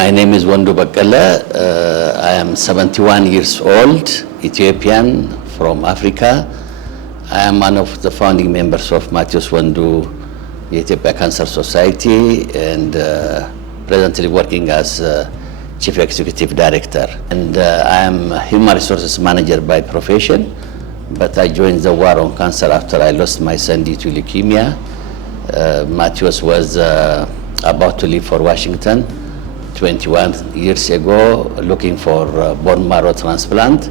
My name is Wandu Bakala. I am 71 years old, Ethiopian from Africa. I am one of the founding members of Matthews Wandu Ethiopia Cancer Society and presently working as Chief Executive Director. And I am a Human Resources Manager by profession, but I joined the war on cancer after I lost my son due to leukemia. Matthews was about to leave for Washington 21 years ago, looking for bone marrow transplant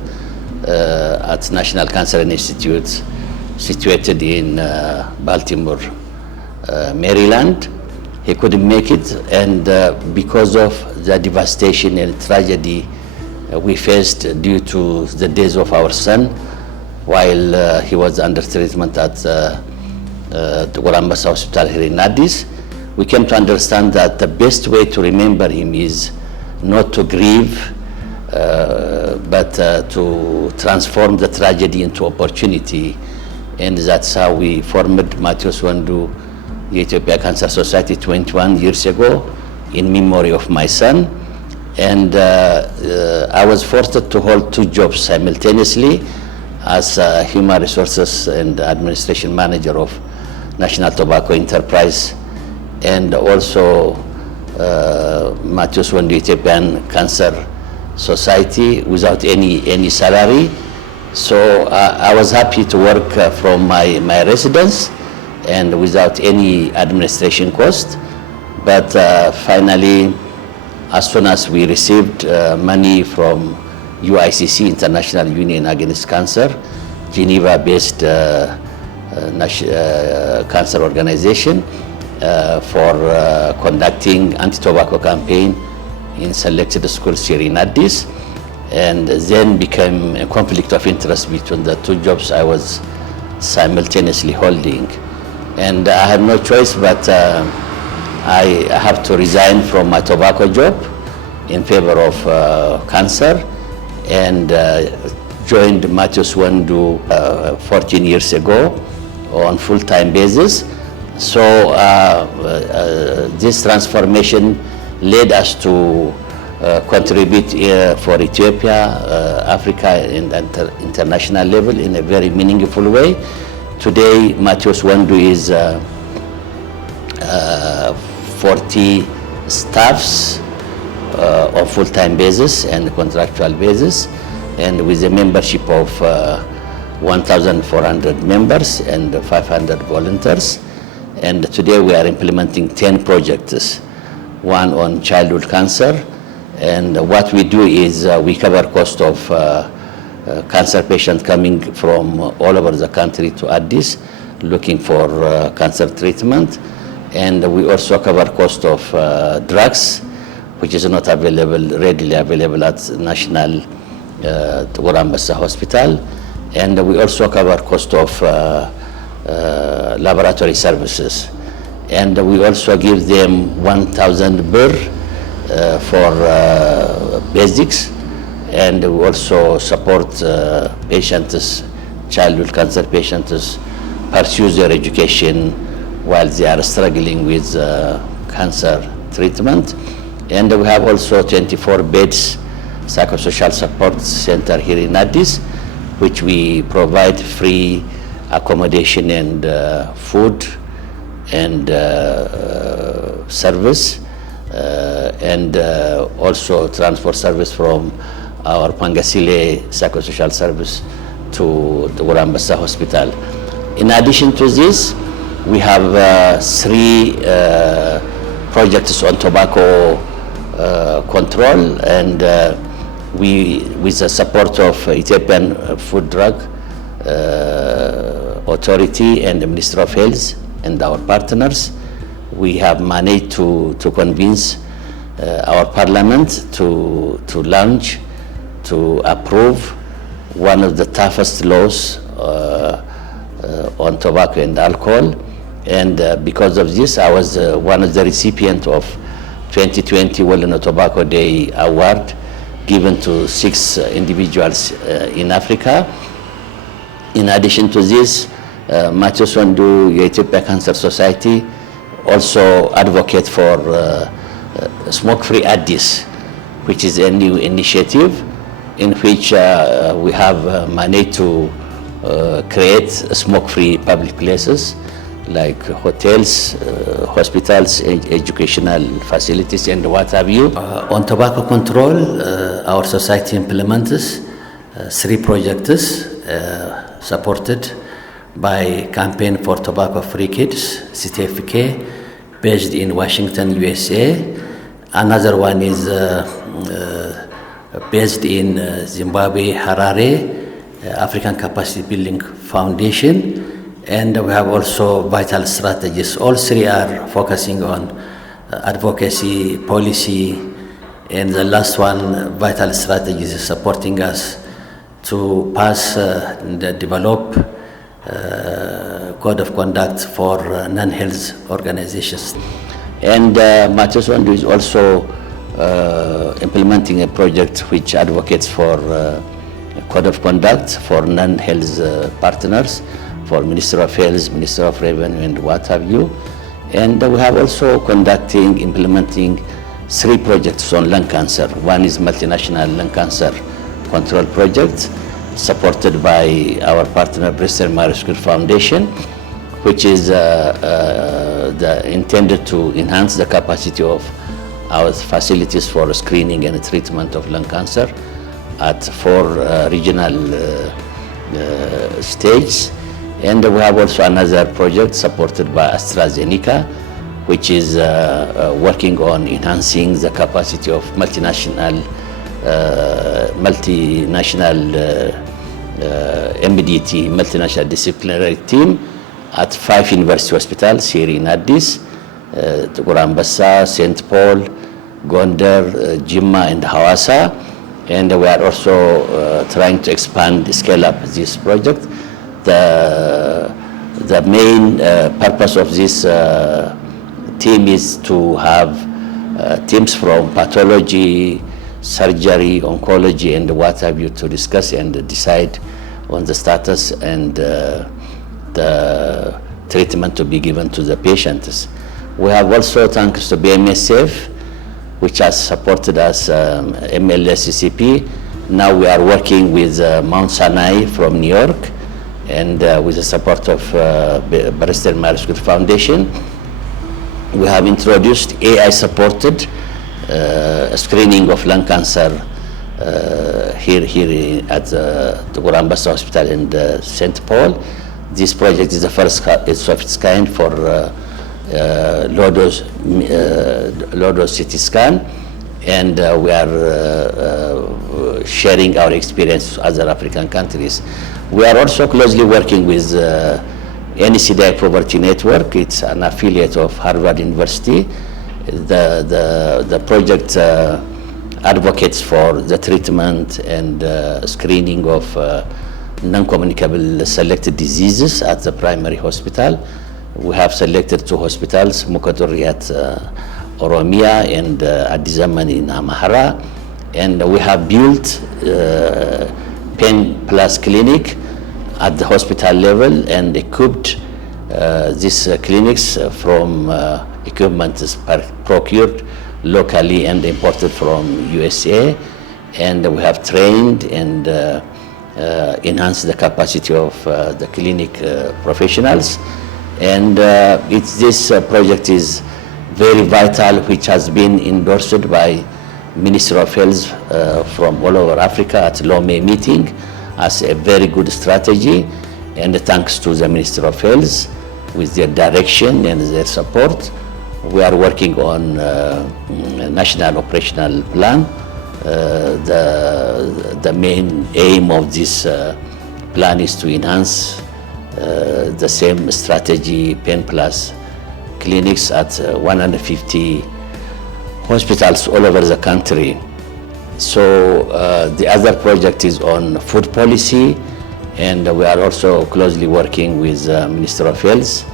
at National Cancer Institute, situated in Baltimore, Maryland. He couldn't make it, and because of the devastation and tragedy we faced due to the death of our son while he was under treatment at the Gorambas Hospital here in Addis, we came to understand that the best way to remember him is not to grieve, but to transform the tragedy into opportunity. And that's how we formed Matthews Wandu Ethiopia Cancer Society 21 years ago in memory of my son. And I was forced to hold two jobs simultaneously as a Human Resources and Administration Manager of National Tobacco Enterprise, and also Matthews Wandu Ethiopian Cancer Society without any salary. So I was happy to work from my residence and without any administration cost. But finally, as soon as we received money from UICC, International Union Against Cancer, Geneva-based cancer organization, for conducting anti-tobacco campaign in selected schools here in Addis, and then became a conflict of interest between the two jobs I was simultaneously holding. And I had no choice, but I have to resign from my tobacco job in favor of cancer, and joined Matthews Wandu 14 years ago on full-time basis. So this transformation led us to contribute for Ethiopia, Africa, and international level in a very meaningful way. Today, Matthews Wandu is 40 staffs on full-time basis and contractual basis, and with a membership of 1,400 members and 500 volunteers. And today we are implementing 10 projects, one on childhood cancer. And what we do is we cover cost of cancer patients coming from all over the country to Addis looking for cancer treatment. And we also cover cost of drugs, which is not readily available at National Gorambas Hospital. And we also cover cost of laboratory services, and we also give them 1,000 birr for basics, and we also support patients, childhood cancer patients, pursue their education while they are struggling with cancer treatment. And we have also 24 beds psychosocial support center here in Addis, which we provide free accommodation and food and service, and also transport service from our Pangasile psychosocial service to the Gorambas Hospital. In addition to this, we have 3 projects on tobacco control, and we, with the support of Ethiopian Food Drug Authority and the Ministry of Health and our partners, we have managed to convince our parliament to launch, to approve one of the toughest laws on tobacco and alcohol. And because of this, I was one of the recipients of 2020 World No Tobacco Day Award, given to 6 individuals in Africa. In addition to this, Matthews Wandu Ethiopia Cancer Society also advocate for Smoke-Free Addis, which is a new initiative in which we have managed to create smoke-free public places like hotels, hospitals, educational facilities, and what have you. On tobacco control, our society implements 3 projects supported by Campaign for Tobacco-Free Kids, CTFK, based in Washington, USA. Another one is based in Zimbabwe, Harare, African Capacity Building Foundation, and we have also vital strategies. All 3 are focusing on advocacy, policy, and the last one, vital strategies, is supporting us to pass and develop code of conduct for non-health organizations. And Matthias Wandu is also implementing a project which advocates for code of conduct for non-health partners, for Minister of Health, Minister of Revenue, and what have you. And we have also implementing 3 projects on lung cancer. One is multinational lung cancer control project, supported by our partner Bristol Myers Squibb Foundation, which is intended to enhance the capacity of our facilities for screening and treatment of lung cancer at 4 regional stages. And we have also another project supported by AstraZeneca, which is working on enhancing the capacity of multinational MDT, multinational disciplinary team, at 5 university hospitals here in Addis, Tukur Ambassa, St. Paul, Gondar, Jimma, and Hawassa. And we are also trying to scale up this project. The main purpose of this team is to have teams from pathology, surgery, oncology, and what have you to discuss and decide on the status and the treatment to be given to the patients. We have also, thanks to BMSF, which has supported us, MLSCCP. Now we are working with Mount Sinai from New York, and with the support of Bristol Myers Squibb Foundation, we have introduced AI-supported screening of lung cancer here at the Tukur Ambassa Hospital in St. Paul. This project is the first of its kind for low-dose CT scan, and we are sharing our experience with other African countries. We are also closely working with NCDI Poverty Network. It's an affiliate of Harvard University. The project advocates for the treatment and screening of non-communicable selected diseases at the primary hospital. We have selected 2 hospitals, Mukaturi at Oromia and Addis Zaman in Amhara, and we have built Pen Plus Clinic at the hospital level and equipped these clinics from equipment procured locally and imported from USA, and we have trained and enhanced the capacity of the clinic professionals. And this project is very vital, which has been endorsed by Minister of Health from all over Africa at Lomé meeting as a very good strategy. And thanks to the Minister of Health, with their direction and their support, we are working on a national operational plan. The main aim of this plan is to enhance the same strategy, Pen Plus clinics at 150 hospitals all over the country. So the other project is on food policy, and we are also closely working with Minister of Health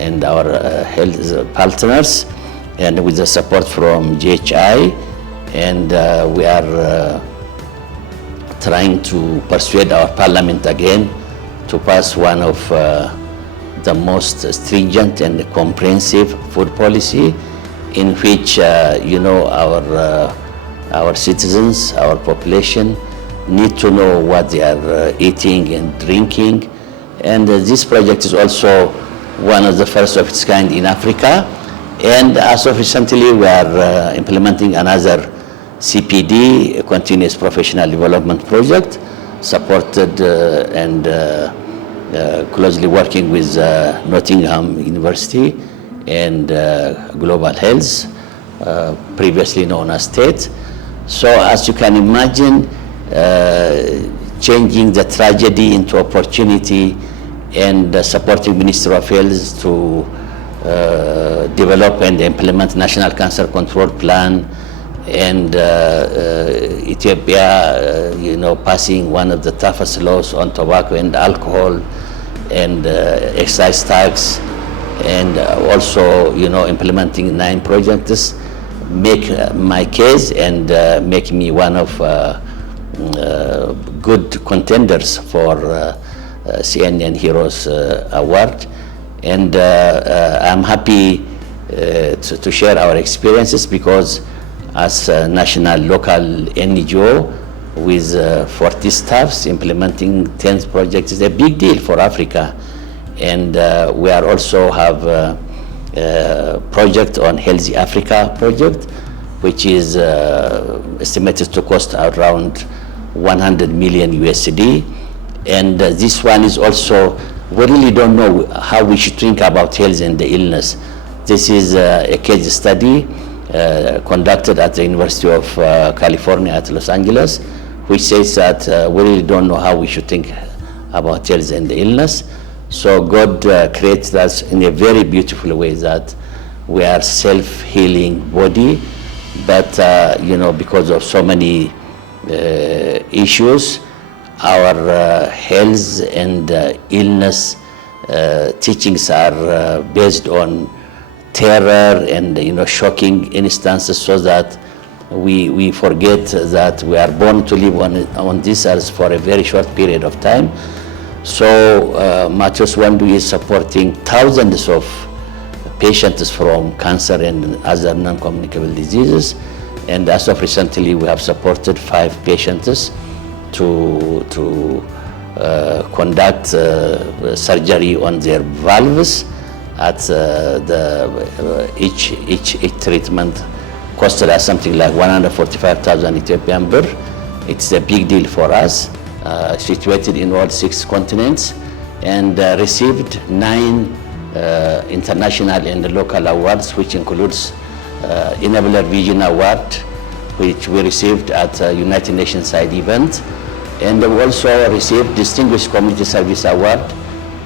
and our health partners, and with the support from GHI, and we are trying to persuade our parliament again to pass one of the most stringent and comprehensive food policy in which our citizens, our population, need to know what they are eating and drinking. And this project is also one of the first of its kind in Africa. And as of recently, we are implementing another CPD, a continuous professional development project, supported and closely working with Nottingham University and Global Health, previously known as STATE. So as you can imagine, changing the tragedy into opportunity and supporting Ministry of Health to develop and implement National Cancer Control Plan, and Ethiopia, passing one of the toughest laws on tobacco and alcohol, and excise tax, and also, implementing 9 projects, make my case and make me one of good contenders for CNN Heroes Award. And I'm happy to share our experiences, because as a national local NGO with 40 staffs implementing 10 projects is a big deal for Africa. And we are also have a project on Healthy Africa project, which is estimated to cost around 100 million USD. And this one is also, we really don't know how we should think about health and the illness. This is a case study conducted at the University of California at Los Angeles, which says that we really don't know how we should think about health and the illness. So God creates us in a very beautiful way, that we are self-healing body, but because of so many issues, our health and illness teachings are based on terror and shocking instances, so that we forget that we are born to live on this earth for a very short period of time. So Matheus Wandu is supporting thousands of patients from cancer and other non-communicable diseases, and as of recently we have supported 5 patients to conduct surgery on their valves. At each treatment costed us something like 145,000 Ethiopian birr. It's a big deal for us. Situated in all 6 continents, and received 9 international and local awards, which includes Enabler Vision Award, which we received at a United Nations side event, and we also received Distinguished Community Service Award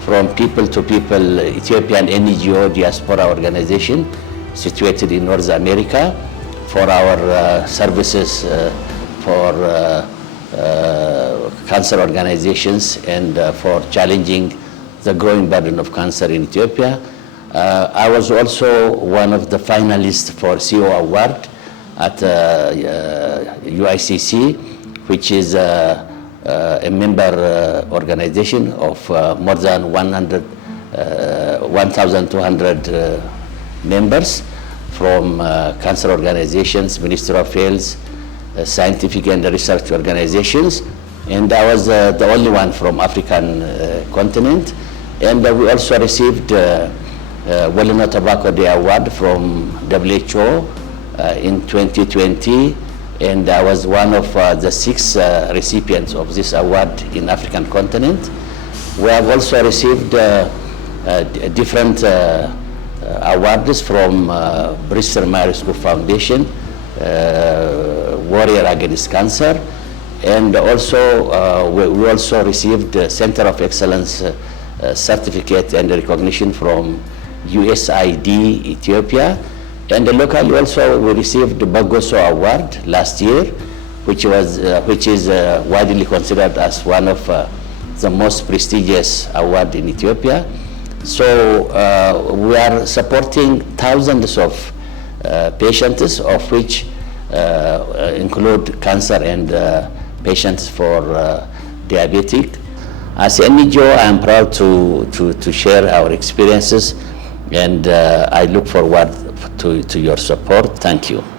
from People to People Ethiopian NGO Diaspora Organization, situated in North America, for our services for cancer organizations and for challenging the growing burden of cancer in Ethiopia. I was also one of the finalists for CO Award at UICC, which is a member organization of more than 1,200 members from cancer organizations, Ministry of Health, scientific and research organizations, and I was the only one from African continent. And we also received Well Tobacco Day Award from WHO in 2020, and I was one of the 6 recipients of this award in African continent. We have also received different awards from Bristol Myers Squibb Foundation, Warrior Against Cancer, and also we also received Center of Excellence certificate and recognition from USAID Ethiopia, and locally also we received the Bagoso Award last year, which is widely considered as one of the most prestigious award in Ethiopia. So we are supporting thousands of patients, of which include cancer and patients for diabetic. As an NGO, I am proud to share our experiences, and I look forward to your support. Thank you.